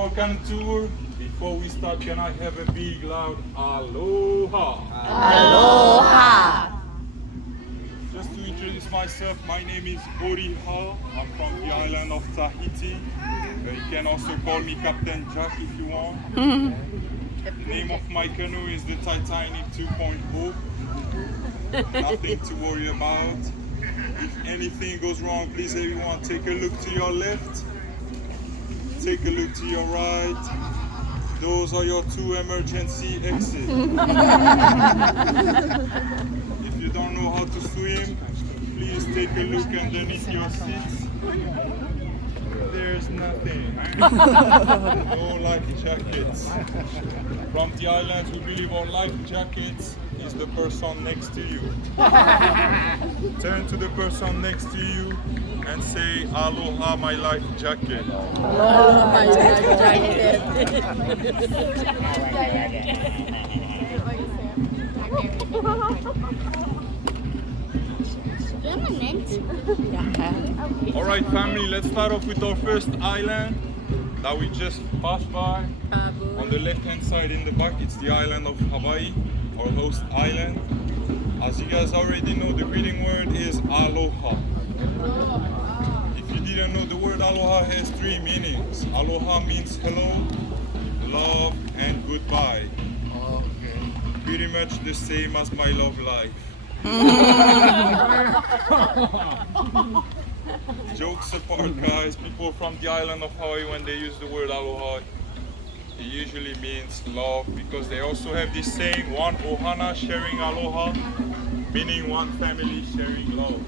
our canoe tour. Before we start, can I have a big loud aloha? Aloha. Just to introduce myself, my name is Oriha. I'm from the island of Tahiti. You can also call me Captain Jack if you want. The name of my canoe is the Titanic 2.0. Nothing to worry about. If anything goes wrong, please everyone take a look to your left. Take a look to your right. Those are your two emergency exits. If you don't know how to swim, please take a look underneath your seats. There's nothing. No life jackets. From the islands, we believe our life jackets is the person next to you. Turn to the person next to you and say, aloha, my life jacket. Aloha, my life jacket. All right, family, let's start off with our first island that we just passed by. On the left-hand side in the back, it's the island of Hawaii, our host island. As you guys already know, the greeting word is aloha. If you didn't know, the word aloha has three meanings. Aloha means hello, love, and goodbye. Pretty much the same as my love life. Jokes apart, guys, people from the island of Hawaii, when they use the word aloha, it usually means love, because they also have this saying, one ohana sharing aloha, meaning one family sharing love.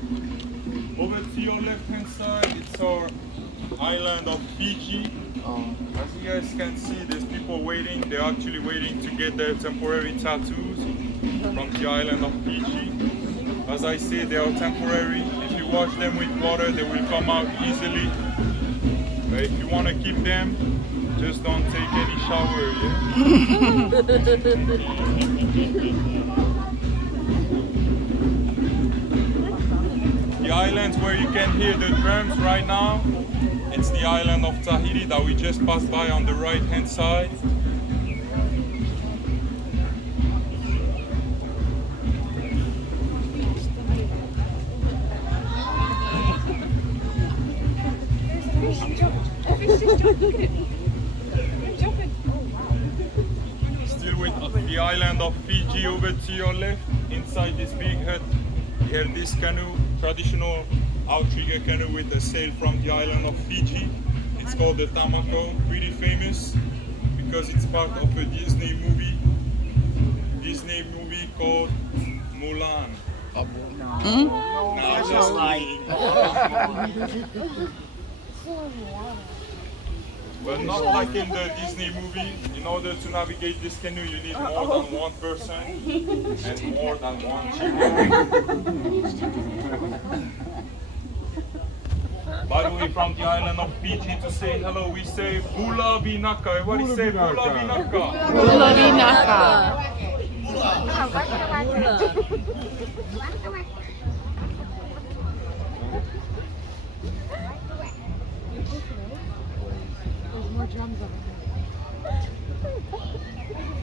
Over to your left hand side, it's our island of Fiji. As you guys can see, there's people waiting. They're actually waiting to get their temporary tattoos from the island of Fiji. As I say, they are temporary. If you wash them with water, they will come out easily. But if you want to keep them, just don't take any shower, yeah? The islands where you can hear the drums right now, it's the island of Tahiti that we just passed by on the right hand side. Still with the island of Fiji over to your left. Inside this big hut, we have this canoe, traditional outrigger canoe with a sail from the island of Fiji. It's called the Tamako, pretty famous because it's part of a Disney movie called Mulan. Nah, just lying. But not like in the Disney movie. In order to navigate this canoe, you need more than one person and more than one chicken. By the way, from the island of Fiji, to say hello, we say Bula Vinaka. Everybody say Bula Vinaka. Bula Vinaka.